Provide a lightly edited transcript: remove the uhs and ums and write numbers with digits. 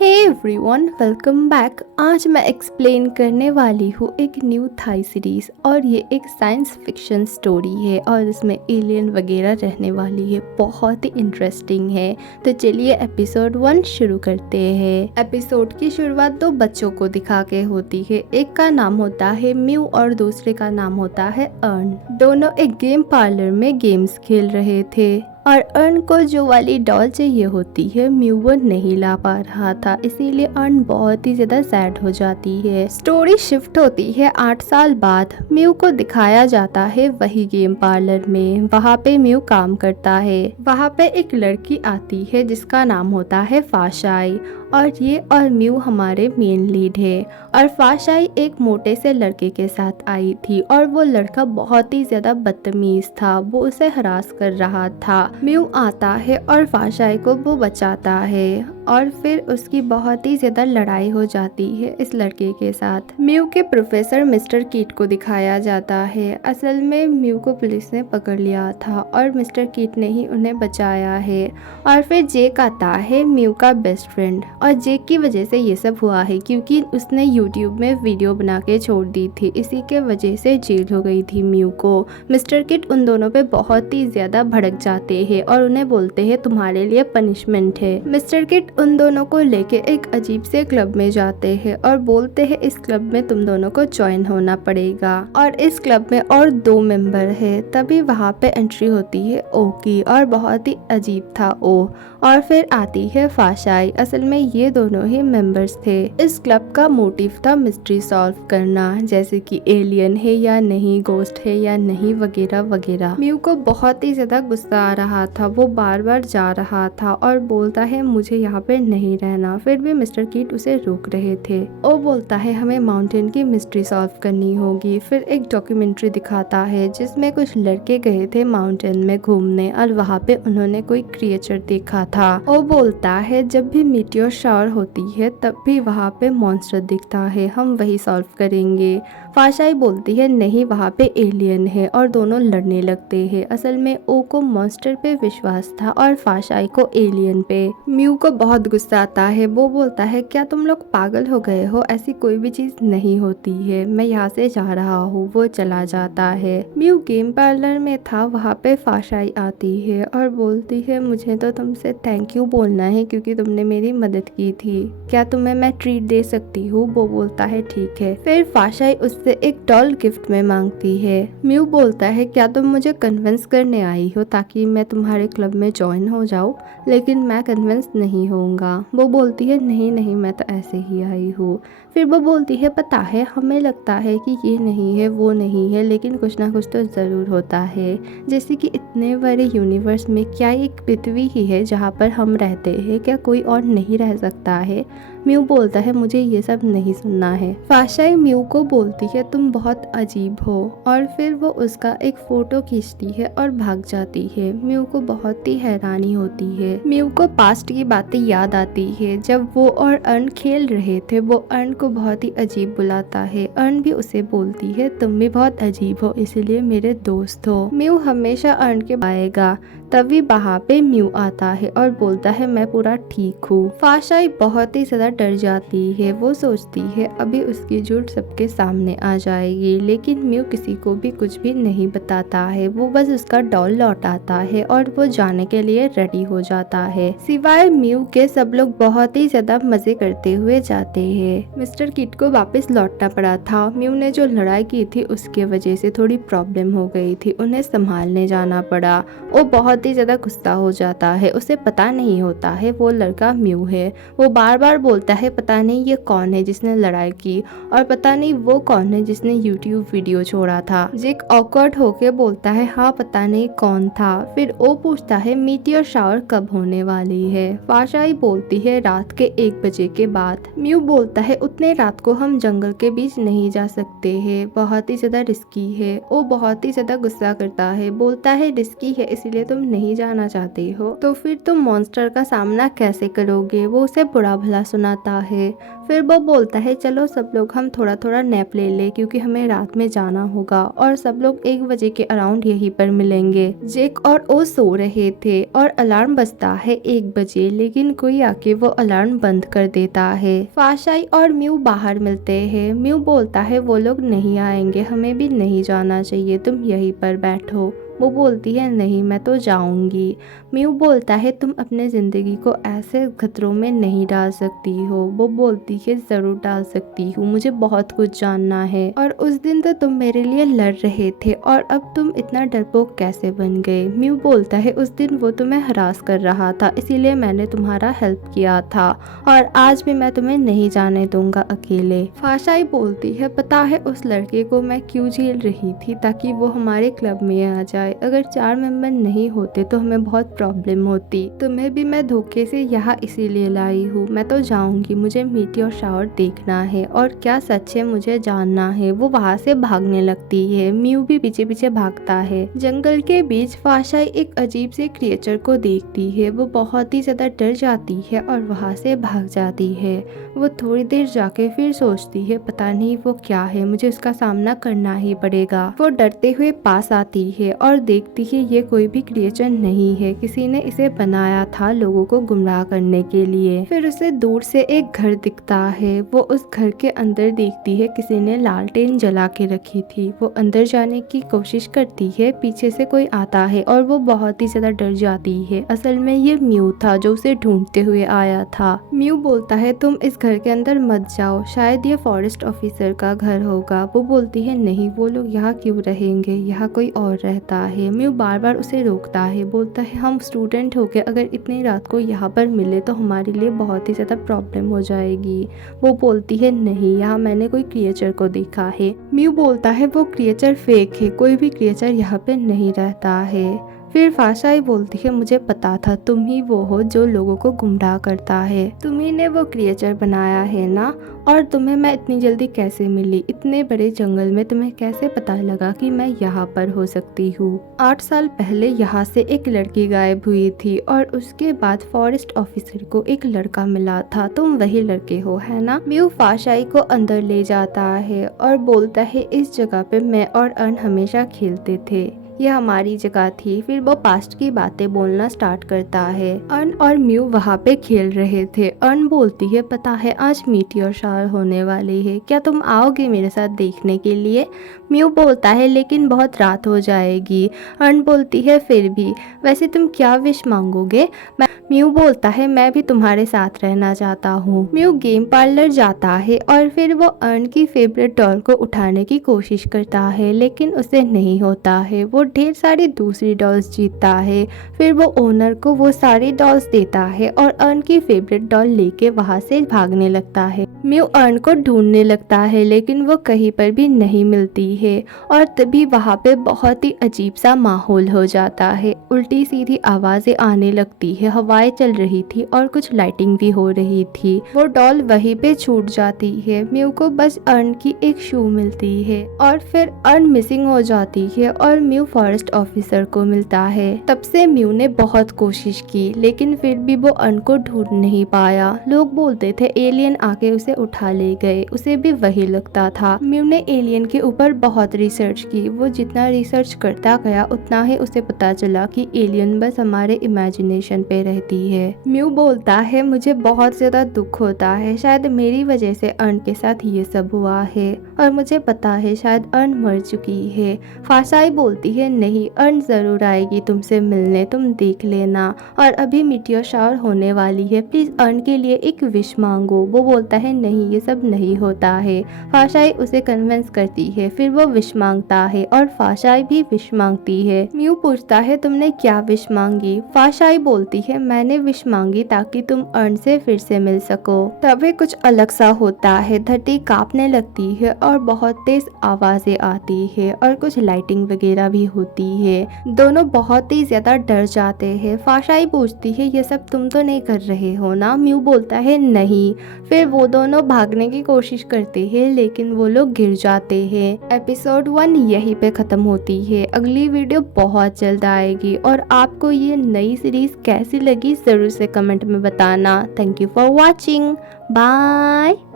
Hey everyone, welcome back. आज मैं explain करने वाली हूँ एक न्यू थाई सीरीज़ और ये एक साइंस फिक्शन स्टोरी है और इसमें एलियन वगैरह रहने वाली है। बहुत ही इंटरेस्टिंग है। तो चलिए एपिसोड 1 शुरू करते हैं। एपिसोड की शुरुआत दो बच्चों को दिखा के होती है। एक का नाम होता है म्यू और दूसरे का नाम होता है अर्न। दोनों एक गेम पार्लर में गेम्स खेल रहे थे और अर्न को जो वाली डॉल चाहिए होती है म्यू वो नहीं ला पा रहा था, इसीलिए अर्न बहुत ही ज्यादा सैड हो जाती है। स्टोरी शिफ्ट होती है 8 साल बाद। म्यू को दिखाया जाता है वही गेम पार्लर में। वहाँ पे म्यू काम करता है। वहाँ पे एक लड़की आती है जिसका नाम होता है फाशाई और ये और म्यू हमारे मेन लीड है। और फाशाई एक मोटे से लड़के के साथ आई थी और वो लड़का बहुत ही ज्यादा बदतमीज था। वो उसे हरास कर रहा था। म्यू आता है और फाशाई को वो बचाता है और फिर उसकी बहुत ही ज्यादा लड़ाई हो जाती है इस लड़के के साथ। म्यू के प्रोफेसर मिस्टर कीट को दिखाया जाता है। असल में म्यू को पुलिस ने पकड़ लिया था और मिस्टर कीट ने ही उन्हें बचाया है। और फिर जेक आता है, म्यू का बेस्ट फ्रेंड। और जेक की वजह से ये सब हुआ है क्योंकि उसने यूट्यूब में वीडियो बना के छोड़ दी थी। इसी के वजह से जेल हो गई थी म्यू को। मिस्टर किट उन दोनों पे बहुत ही ज्यादा भड़क जाते हैं और उन्हें बोलते हैं तुम्हारे लिए पनिशमेंट है। मिस्टर किट उन दोनों को लेके एक अजीब से क्लब में जाते हैं और बोलते हैं इस क्लब में तुम दोनों को ज्वाइन होना पड़ेगा। और इस क्लब में और 2 मेंबर है। तभी वहाँ पे एंट्री होती है ओ की और बहुत ही अजीब था ओ। और फिर आती है फाशाई। असल में ये दोनों ही मेंबर्स थे। इस क्लब का मोटिव था मिस्ट्री सॉल्व करना, जैसे कि एलियन है या नहीं, गोस्ट है या नहीं, वगैरह वगैरह। म्यू को बहुत ही ज्यादा गुस्सा आ रहा था। वो बार बार जा रहा था और बोलता है मुझे यहाँ पे नहीं रहना। फिर भी मिस्टर कीट उसे रोक रहे थे। वो बोलता है हमें माउंटेन की मिस्ट्री सॉल्व करनी होगी। फिर एक डॉक्यूमेंट्री दिखाता है जिसमें कुछ लड़के गए थे माउंटेन में घूमने और वहाँ पे उन्होंने कोई क्रिएचर देखा था। वो बोलता है जब भी मीटियोर शावर होती है तब भी वहाँ पे मॉन्स्टर दिखता है, हम वही सॉल्व करेंगे। फाशाई बोलती है नहीं वहाँ पे एलियन है और दोनों लड़ने लगते हैं। असल में ओ को मॉन्स्टर पे विश्वास था और फाशाई को एलियन पे। म्यू को बहुत गुस्सा आता है। वो बोलता है क्या तुम लोग पागल हो गए हो, ऐसी कोई भी चीज नहीं होती है, मैं यहाँ से जा रहा हूँ। वो चला जाता है। म्यू गेम पार्लर में था। वहाँ पे फाशाई आती है और बोलती है मुझे तो तुमसे थैंक यू बोलना है क्योंकि तुमने मेरी मदद की थी, क्या तुम्हें मैं ट्रीट दे सकती हूँ। वो बोलता है ठीक है। फिर फाशाई उससे एक डॉल गिफ्ट में मांगती है। म्यू बोलता है क्या तुम मुझे कन्विंस करने आई हो ताकि मैं तुम्हारे क्लब में ज्वाइन हो जाऊँ, लेकिन मैं कन्विंस नहीं होऊंगा। वो बोलती है नहीं नहीं मैं तो ऐसे ही आई हूँ। फिर वो बोलती है पता है हमें लगता है कि ये नहीं है वो नहीं है, लेकिन कुछ ना कुछ तो ज़रूर होता है। जैसे कि इतने बड़े यूनिवर्स में क्या एक पृथ्वी ही है जहाँ पर हम रहते हैं, क्या कोई और नहीं रह सकता है। म्यू बोलता है मुझे ये सब नहीं सुनना है। फाशाई म्यू को बोलती है तुम बहुत अजीब हो और फिर वो उसका एक फोटो खींचती है और भाग जाती है। म्यू को बहुत ही हैरानी होती है। म्यू को पास्ट की बातें याद आती है। जब वो और अर्न खेल रहे थे वो अर्न को बहुत ही अजीब बुलाता है। अर्न भी उसे बोलती है तुम भी बहुत अजीब हो इसलिए मेरे दोस्त हो। म्यू हमेशा अर्न के आएगा। तभी वहाँ पे म्यू आता है और बोलता है मैं पूरा ठीक हूँ। फाशाई बहुत ही ज्यादा डर जाती है। वो सोचती है अभी उसकी झूठ सबके सामने आ जाएगी, लेकिन म्यू किसी को भी कुछ भी नहीं बताता है। वो बस उसका डॉल लौटाता है और वो जाने के लिए रेडी हो जाता है। सिवाय म्यू के सब लोग बहुत ही ज्यादा मजे करते हुए जाते हैं। मिस्टर किट को वापस लौटना पड़ा था। म्यू ने जो लड़ाई की थी उसके वजह से थोड़ी प्रॉब्लम हो गई थी, उन्हें संभालने जाना पड़ा। वो बहुत ही ज्यादा गुस्सा हो जाता है। उसे पता नहीं होता है वो लड़का म्यू है। वो बार बार बोलता है पता नहीं ये कौन है जिसने लड़ाई की और पता नहीं वो कौन है जिसने यूट्यूब वीडियो छोड़ा था। जेक ऑकवर्ड होके बोलता है हाँ पता नहीं कौन था। फिर वो पूछता है मीटियोर शावर कब होने वाली है। फाशाई बोलती है रात के 1 बजे के बाद। म्यू बोलता है उतने रात को हम जंगल के बीच नहीं जा सकते हैं, बहुत ही ज्यादा रिस्की है। वो बहुत ही ज्यादा गुस्सा करता है, बोलता है रिस्की है इसलिए तुम नहीं जाना चाहती हो तो फिर तुम मॉन्स्टर का सामना कैसे करोगे। वो उसे बुरा भला सुनाता है। फिर वो बोलता है चलो सब लोग हम थोड़ा थोड़ा नैप ले ले क्योंकि हमें रात में जाना होगा और सब लोग 1 बजे के अराउंड यहीं पर मिलेंगे। जेक और ओ सो रहे थे और अलार्म बजता है 1 बजे, लेकिन कोई आके वो अलार्म बंद कर देता है। फाशाई और म्यू बाहर मिलते हैं। म्यू बोलता है वो लोग नहीं आएंगे, हमें भी नहीं जाना चाहिए, तुम यहीं पर बैठो। वो बोलती है नहीं मैं तो जाऊंगी। म्यू बोलता है तुम अपने ज़िंदगी को ऐसे खतरों में नहीं डाल सकती हो। वो बोलती है ज़रूर डाल सकती हूँ, मुझे बहुत कुछ जानना है और उस दिन तो तुम मेरे लिए लड़ रहे थे और अब तुम इतना डरपोक कैसे बन गए। म्यू बोलता है उस दिन वो तुम्हें हरास कर रहा था इसीलिए मैंने तुम्हारा हेल्प किया था और आज भी मैं तुम्हें नहीं जाने दूंगा अकेले। फाशाई बोलती है पता है उस लड़के को मैं क्यों झेल रही थी, ताकि वो हमारे क्लब में आ जाए। अगर 4 मेंबर नहीं होते तो हमें बहुत प्रॉब्लम होती। तुम्हें भी मैं धोखे से यहाँ इसीलिए लाई हूँ। मैं तो जाऊंगी, मुझे मीटियोर शावर देखना है और क्या सच है मुझे जानना है। वो वहाँ से भागने लगती है। म्यू भी पीछे पीछे भागता है। जंगल के बीच फाशाई एक अजीब से क्रिएचर को देखती है। वो बहुत ही ज्यादा डर जाती है और वहाँ से भाग जाती है। वो थोड़ी देर जाके फिर सोचती है पता नहीं वो क्या है, मुझे उसका सामना करना ही पड़ेगा। वो डरते हुए पास आती है और देखती है ये कोई भी क्रिएचर नहीं है, किसी ने इसे बनाया था लोगों को गुमराह करने के लिए। फिर उसे दूर से एक घर दिखता है। वो उस घर के अंदर देखती है किसी ने लालटेन जला के रखी थी। वो अंदर जाने की कोशिश करती है, पीछे से कोई आता है और वो बहुत ही ज्यादा डर जाती है। असल में ये म्यू था जो उसे ढूंढते हुए आया था। म्यू बोलता है तुम इस घर के अंदर मत जाओ, शायद ये फॉरेस्ट ऑफिसर का घर होगा। वो बोलती है नहीं, वो लोग यहाँ क्यों रहेंगे, यहाँ कोई और रहता है। म्यू बार बार उसे रोकता है, बोलता है हम स्टूडेंट होके अगर इतनी रात को यहाँ पर मिले तो हमारे लिए बहुत ही ज्यादा प्रॉब्लम हो जाएगी। वो बोलती है नहीं, यहाँ मैंने कोई क्रिएचर को देखा है। म्यू बोलता है वो क्रिएचर फेक है, कोई भी क्रिएचर यहाँ पे नहीं रहता है। फिर फाशाई बोलती है मुझे पता था तुम ही वो हो जो लोगों को गुमराह करता है, तुम्ही ने वो क्रिएचर बनाया है ना। और तुम्हें मैं इतनी जल्दी कैसे मिली, इतने बड़े जंगल में तुम्हें कैसे पता लगा कि मैं यहाँ पर हो सकती हूँ। 8 साल पहले यहाँ से एक लड़की गायब हुई थी और उसके बाद फॉरेस्ट ऑफिसर को एक लड़का मिला था, तुम वही लड़के हो है ना। म्यू फाशाई को अंदर ले जाता है और बोलता है इस जगह पे मैं और अर्न हमेशा खेलते थे, ये हमारी जगह थी। फिर वो पास्ट की बातें बोलना स्टार्ट करता है। अर्न और म्यू वहाँ पे खेल रहे थे। अर्न बोलती है पता है आज मीटियोर शावर होने वाली है, क्या तुम आओगे मेरे साथ देखने के लिए। म्यू बोलता है लेकिन बहुत रात हो जाएगी। अर्न बोलती है फिर भी, वैसे तुम क्या विश मांगोगे। म्यू बोलता है मैं भी तुम्हारे साथ रहना चाहता हूँ। म्यू गेम पार्लर जाता है और फिर वो अर्न की फेवरेट डॉल को उठाने की कोशिश करता है, लेकिन उसे नहीं होता है। वो ढेर सारी दूसरी डॉल्स जीतता है। फिर वो ओनर को वो सारी डॉल्स देता है और अर्न की फेवरेट डॉल लेके वहाँ से भागने लगता है। म्यू अर्न को ढूंढने लगता है लेकिन वो कहीं पर भी नहीं मिलती है और तभी वहाँ पे बहुत ही अजीब सा माहौल हो जाता है। उल्टी सीधी आवाजें आने लगती है, हवाएं चल रही थी और कुछ लाइटिंग भी हो रही थी। वो डॉल वहीं पे छूट जाती है। म्यू को बस अर्न की एक शू मिलती है और फिर अर्न मिसिंग हो जाती है और म्यू फॉरेस्ट ऑफिसर को मिलता है। तब से म्यू ने बहुत कोशिश की लेकिन फिर भी वो अर्न को ढूंढ नहीं पाया। लोग बोलते थे एलियन आके उसे उठा ले गए, उसे भी वही लगता था। म्यू ने एलियन के ऊपर बहुत रिसर्च की। वो जितना रिसर्च करता गया उतना ही उसे पता चला कि एलियन बस हमारे इमेजिनेशन पे रहती है। म्यू बोलता है मुझे बहुत ज्यादा दुख होता है, शायद मेरी वजह से अर्न के साथ ये सब हुआ है और मुझे पता है शायद अर्न मर चुकी है। फाशाई बोलती है नहीं, अर्न जरूर आएगी तुमसे मिलने, तुम देख लेना। और अभी मीटियोर शावर होने वाली है, प्लीज अर्न के लिए एक विश मांगो। वो बोलता है नहीं, ये सब नहीं होता है। फाशाई उसे कन्विंस करती है, फिर वो विश मांगता है और फाशाई भी विश मांगती है। म्यू पूछता है तुमने क्या विश मांगी। फाशाई बोलती है मैं मैंने विश मांगी ताकि तुम अर्न से फिर से मिल सको। तभी कुछ अलग सा होता है, धरती कांपने लगती है और बहुत तेज आवाजें आती है और कुछ लाइटिंग वगैरह भी होती है। दोनों बहुत ही ज्यादा डर जाते हैं। फाशाई पूछती है ये सब तुम तो नहीं कर रहे हो ना? म्यू बोलता है नहीं। फिर वो दोनों भागने की कोशिश करते हैं लेकिन वो लोग गिर जाते हैं। एपिसोड 1 यहीं पे खत्म होती है। अगली वीडियो बहुत जल्द आएगी और आपको ये नई सीरीज कैसी लगी जरूर से कमेंट में बताना। Thank you for watching. Bye.